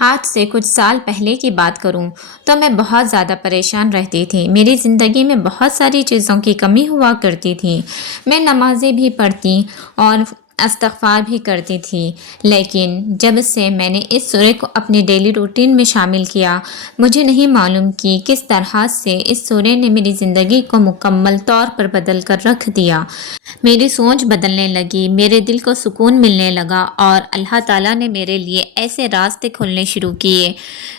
آج سے کچھ سال پہلے کی بات کروں تو میں بہت زیادہ پریشان رہتی تھی۔ میری زندگی میں بہت ساری چیزوں کی کمی ہوا کرتی تھی۔ میں نمازیں بھی پڑھتی اور استغفار بھی کرتی تھی، لیکن جب سے میں نے اس سورہ کو اپنی ڈیلی روٹین میں شامل کیا، مجھے نہیں معلوم کہ کس طرح سے اس سورہ نے میری زندگی کو مکمل طور پر بدل کر رکھ دیا۔ میری سوچ بدلنے لگی، میرے دل کو سکون ملنے لگا اور اللہ تعالیٰ نے میرے لیے ایسے راستے کھولنے شروع کیے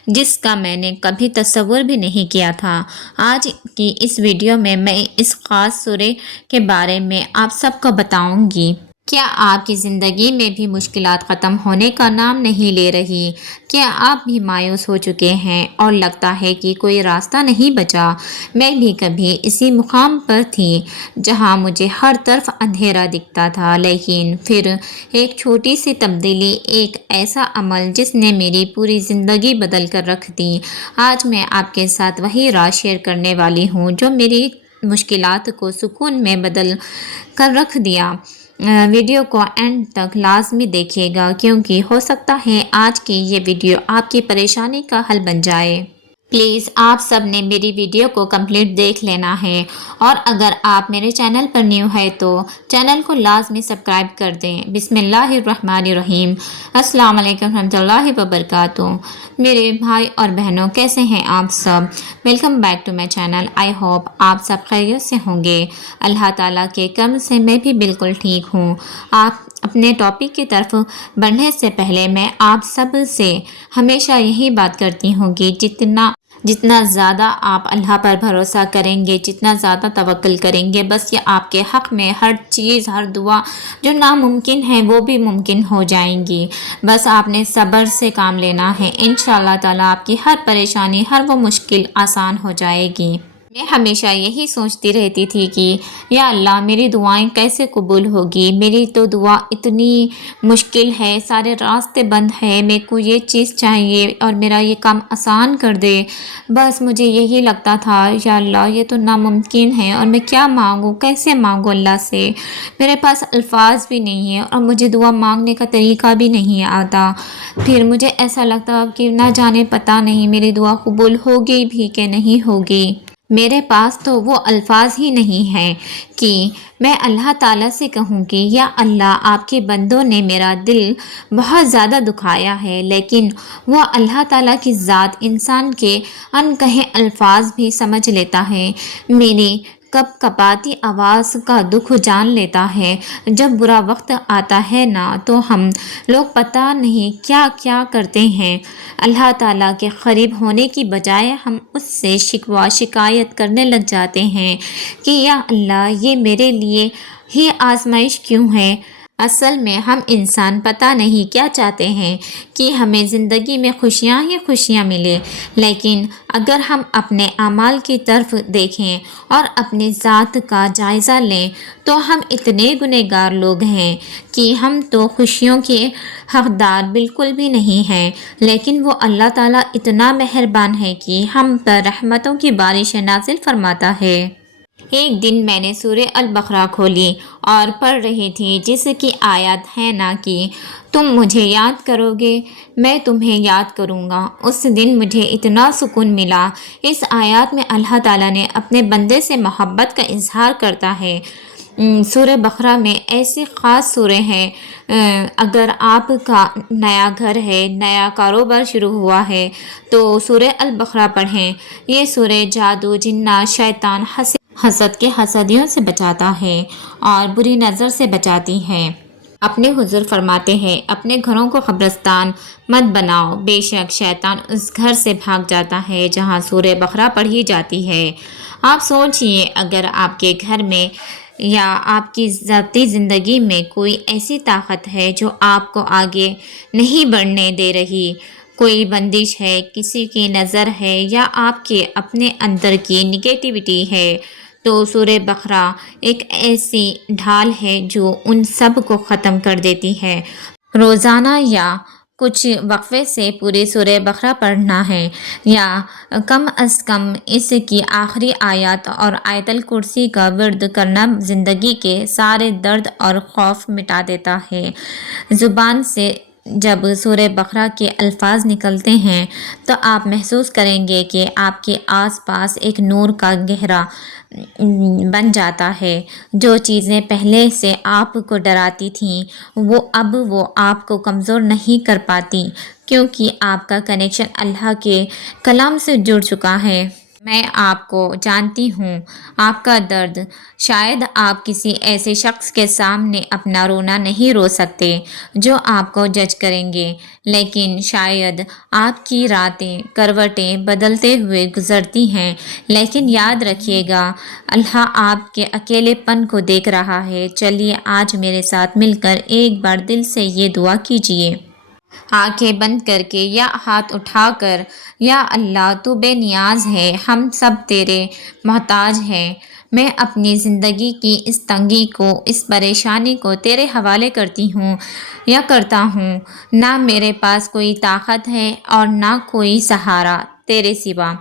جس کا میں نے کبھی تصور بھی نہیں کیا تھا۔ آج کی اس ویڈیو میں اس خاص سورہ کے بارے میں آپ سب کو بتاؤں گی۔ کیا آپ کی زندگی میں بھی مشکلات ختم ہونے کا نام نہیں لے رہی؟ کیا آپ بھی مایوس ہو چکے ہیں اور لگتا ہے کہ کوئی راستہ نہیں بچا؟ میں بھی کبھی اسی مقام پر تھی جہاں مجھے ہر طرف اندھیرا دکھتا تھا، لیکن پھر ایک چھوٹی سی تبدیلی، ایک ایسا عمل جس نے میری پوری زندگی بدل کر رکھ دی۔ آج میں آپ کے ساتھ وہی راز شیئر کرنے والی ہوں جو میری مشکلات کو سکون میں بدل کر رکھ دیا۔ ویڈیو کو اینڈ تک لازمی دیکھیے گا، کیونکہ ہو سکتا ہے آج کی یہ ویڈیو آپ کی پریشانی کا حل بن جائے۔ پلیز آپ سب نے میری ویڈیو کو کمپلیٹ دیکھ لینا ہے، اور اگر آپ میرے چینل پر نیو ہے تو چینل کو لازمی سبسکرائب کر دیں۔ بسم اللہ الرحمن الرحیم۔ السلام علیکم ورحمۃ اللہ وبرکاتہ۔ میرے بھائی اور بہنوں، کیسے ہیں آپ سب؟ Welcome back to my channel. I hope آپ سب خیریت سے ہوں گے۔ اللہ تعالیٰ کے کرم سے میں بھی بالکل ٹھیک ہوں۔ آپ اپنے ٹاپک کی طرف بڑھنے سے پہلے میں آپ سب سے ہمیشہ یہی بات کرتی ہوں کہ جتنا زیادہ آپ اللہ پر بھروسہ کریں گے، جتنا زیادہ توکل کریں گے، بس یہ آپ کے حق میں ہر چیز، ہر دعا جو ناممکن ہے وہ بھی ممکن ہو جائیں گی۔ بس آپ نے صبر سے کام لینا ہے، انشاءاللہ تعالیٰ آپ کی ہر پریشانی، ہر وہ مشکل آسان ہو جائے گی۔ میں ہمیشہ یہی سوچتی رہتی تھی کہ یا اللہ، میری دعائیں کیسے قبول ہوگی؟ میری تو دعا اتنی مشکل ہے، سارے راستے بند ہیں، میرے کو یہ چیز چاہیے اور میرا یہ کام آسان کر دے۔ بس مجھے یہی لگتا تھا، یا اللہ یہ تو ناممکن ہے، اور میں کیا مانگوں، کیسے مانگوں اللہ سے؟ میرے پاس الفاظ بھی نہیں ہیں اور مجھے دعا مانگنے کا طریقہ بھی نہیں آتا۔ پھر مجھے ایسا لگتا کہ نہ جانے پتہ نہیں میری دعا قبول ہوگی بھی کہ نہیں ہوگی۔ میرے پاس تو وہ الفاظ ہی نہیں ہیں کہ میں اللہ تعالیٰ سے کہوں کہ یا اللہ، آپ کے بندوں نے میرا دل بہت زیادہ دکھایا ہے، لیکن وہ اللہ تعالیٰ کی ذات انسان کے ان کہے الفاظ بھی سمجھ لیتا ہے، میری کپ کپاتی آواز کا دکھ جان لیتا ہے۔ جب برا وقت آتا ہے نا تو ہم لوگ پتہ نہیں کیا کیا کرتے ہیں، اللہ تعالیٰ کے قریب ہونے کی بجائے ہم اس سے شکوہ شکایت کرنے لگ جاتے ہیں کہ یا اللہ، یہ میرے لیے ہی آزمائش کیوں ہے؟ اصل میں ہم انسان پتہ نہیں کیا چاہتے ہیں کہ ہمیں زندگی میں خوشیاں ہی خوشیاں ملے، لیکن اگر ہم اپنے اعمال کی طرف دیکھیں اور اپنی ذات کا جائزہ لیں تو ہم اتنے گنہگار لوگ ہیں کہ ہم تو خوشیوں کے حقدار بالکل بھی نہیں ہیں، لیکن وہ اللہ تعالیٰ اتنا مہربان ہے کہ ہم پر رحمتوں کی بارش نازل فرماتا ہے۔ ایک دن میں نے سورہ البقرہ کھولی اور پڑھ رہی تھی، جس کی آیات ہے نا کہ تم مجھے یاد کرو گے، میں تمہیں یاد کروں گا۔ اس دن مجھے اتنا سکون ملا۔ اس آیات میں اللہ تعالیٰ نے اپنے بندے سے محبت کا اظہار کرتا ہے۔ سورہ بقرہ میں ایسی خاص سورہ ہے، اگر آپ کا نیا گھر ہے، نیا کاروبار شروع ہوا ہے تو سورہ البقرہ پڑھیں۔ یہ سورہ جادو، جنات، شیطان، حسد کے حسدیوں سے بچاتا ہے اور بری نظر سے بچاتی ہے۔ اپنے حضور فرماتے ہیں، اپنے گھروں کو قبرستان مت بناؤ، بے شک شیطان اس گھر سے بھاگ جاتا ہے جہاں سورہ بقرہ پڑھی جاتی ہے۔ آپ سوچئے، اگر آپ کے گھر میں یا آپ کی ذاتی زندگی میں کوئی ایسی طاقت ہے جو آپ کو آگے نہیں بڑھنے دے رہی، کوئی بندش ہے، کسی کی نظر ہے، یا آپ کے اپنے اندر کی نگیٹیوٹی ہے، تو سورہ بقرہ ایک ایسی ڈھال ہے جو ان سب کو ختم کر دیتی ہے۔ روزانہ یا کچھ وقفے سے پوری سورہ بقرہ پڑھنا ہے، یا کم از کم اس کی آخری آیات اور آیت الکرسی کا ورد کرنا زندگی کے سارے درد اور خوف مٹا دیتا ہے۔ زبان سے جب سورہ بقرہ کے الفاظ نکلتے ہیں تو آپ محسوس کریں گے کہ آپ کے آس پاس ایک نور کا گہرا بن جاتا ہے۔ جو چیزیں پہلے سے آپ کو ڈراتی تھیں وہ آپ کو کمزور نہیں کر پاتی، کیونکہ آپ کا کنیکشن اللہ کے کلام سے جڑ چکا ہے۔ میں آپ کو جانتی ہوں، آپ کا درد۔ شاید آپ کسی ایسے شخص کے سامنے اپنا رونا نہیں رو سکتے جو آپ کو جج کریں گے، لیکن شاید آپ کی راتیں کروٹیں بدلتے ہوئے گزرتی ہیں، لیکن یاد رکھیے گا اللہ آپ کے اکیلے پن کو دیکھ رہا ہے۔ چلیے آج میرے ساتھ مل کر ایک بار دل سے یہ دعا کیجیے، آنکھیں بند کر کے یا ہاتھ اٹھا کر: یا اللہ تو بے نیاز ہے، ہم سب تیرے محتاج ہیں۔ میں اپنی زندگی کی اس تنگی کو، اس پریشانی کو تیرے حوالے کرتا ہوں۔ نہ میرے پاس کوئی طاقت ہے اور نہ کوئی سہارا تیرے سوا،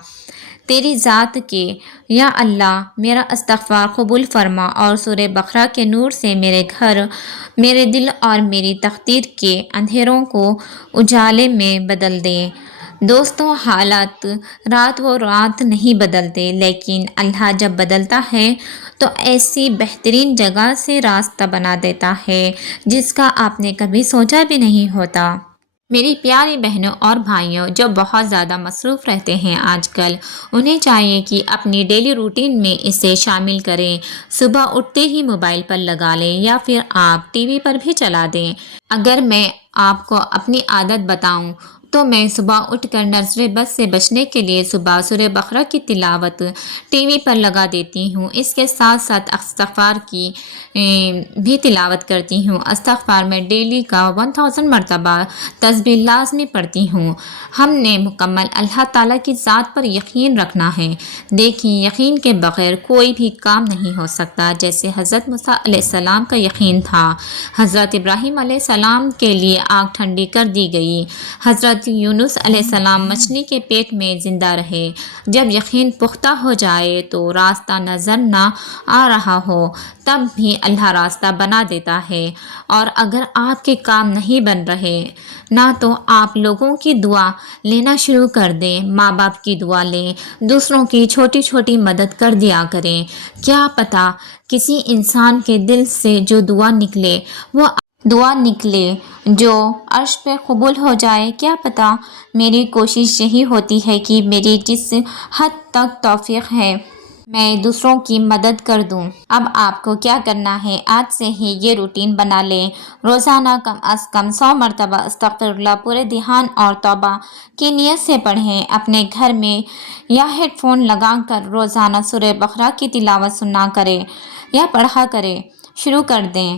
تیری ذات کے۔ یا اللہ میرا استغفار قبول فرما اور سورہ بقرہ کے نور سے میرے گھر، میرے دل اور میری تقدیر کے اندھیروں کو اجالے میں بدل دے۔ دوستو، حالات رات و رات نہیں بدلتے، لیکن اللہ جب بدلتا ہے تو ایسی بہترین جگہ سے راستہ بنا دیتا ہے جس کا آپ نے کبھی سوچا بھی نہیں ہوتا۔ میری پیاری بہنوں اور بھائیوں جو بہت زیادہ مصروف رہتے ہیں آج کل، انہیں چاہیے کہ اپنی ڈیلی روٹین میں اسے شامل کریں۔ صبح اٹھتے ہی موبائل پر لگا لیں یا پھر آپ ٹی وی پر بھی چلا دیں۔ اگر میں آپ کو اپنی عادت بتاؤں تو میں صبح اٹھ کر نظر بد سے بچنے کے لیے صبح سورہ بقرہ کی تلاوت ٹی وی پر لگا دیتی ہوں۔ اس کے ساتھ ساتھ استغفار کی بھی تلاوت کرتی ہوں۔ استغفار میں ڈیلی کا 1000 مرتبہ تسبیح لازمی پڑھتی ہوں۔ ہم نے مکمل اللہ تعالیٰ کی ذات پر یقین رکھنا ہے۔ دیکھیں، یقین کے بغیر کوئی بھی کام نہیں ہو سکتا۔ جیسے حضرت موسیٰ علیہ السلام کا یقین تھا، حضرت ابراہیم علیہ السلام کے لیے آگ ٹھنڈی کر دی گئی، حضرت یونس علیہ السلام مچھلی کے پیٹ میں زندہ رہے۔ جب یقین پختہ ہو جائے تو راستہ نظر نہ آ رہا ہو تب بھی اللہ راستہ بنا دیتا ہے۔ اور اگر آپ کے کام نہیں بن رہے نا تو آپ لوگوں کی دعا لینا شروع کر دیں، ماں باپ کی دعا لیں، دوسروں کی چھوٹی چھوٹی مدد کر دیا کریں۔ کیا پتہ کسی انسان کے دل سے جو دعا نکلے جو عرش پہ قبول ہو جائے۔ کیا پتہ میری کوشش یہی ہوتی ہے کہ میری جس حد تک توفیق ہے میں دوسروں کی مدد کر دوں۔ اب آپ کو کیا کرنا ہے، آج سے ہی یہ روٹین بنا لیں۔ روزانہ کم از کم 100 مرتبہ استغفر اللہ پورے دھیان اور توبہ کی نیت سے پڑھیں۔ اپنے گھر میں یا ہیڈ فون لگا کر روزانہ سورہ بقرہ کی تلاوت سنا کریں یا پڑھا کریں۔ شروع کر دیں۔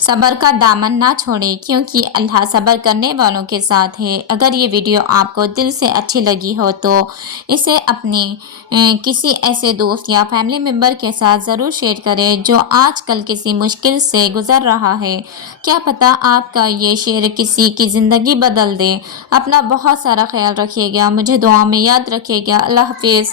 صبر کا دامن نہ چھوڑیں، کیونکہ اللہ صبر کرنے والوں کے ساتھ ہے۔ اگر یہ ویڈیو آپ کو دل سے اچھی لگی ہو تو اسے اپنے کسی ایسے دوست یا فیملی ممبر کے ساتھ ضرور شیئر کریں جو آج کل کسی مشکل سے گزر رہا ہے۔ کیا پتہ آپ کا یہ شیئر کسی کی زندگی بدل دے۔ اپنا بہت سارا خیال رکھیے گا، مجھے دعا میں یاد رکھیے گا۔ اللہ حافظ۔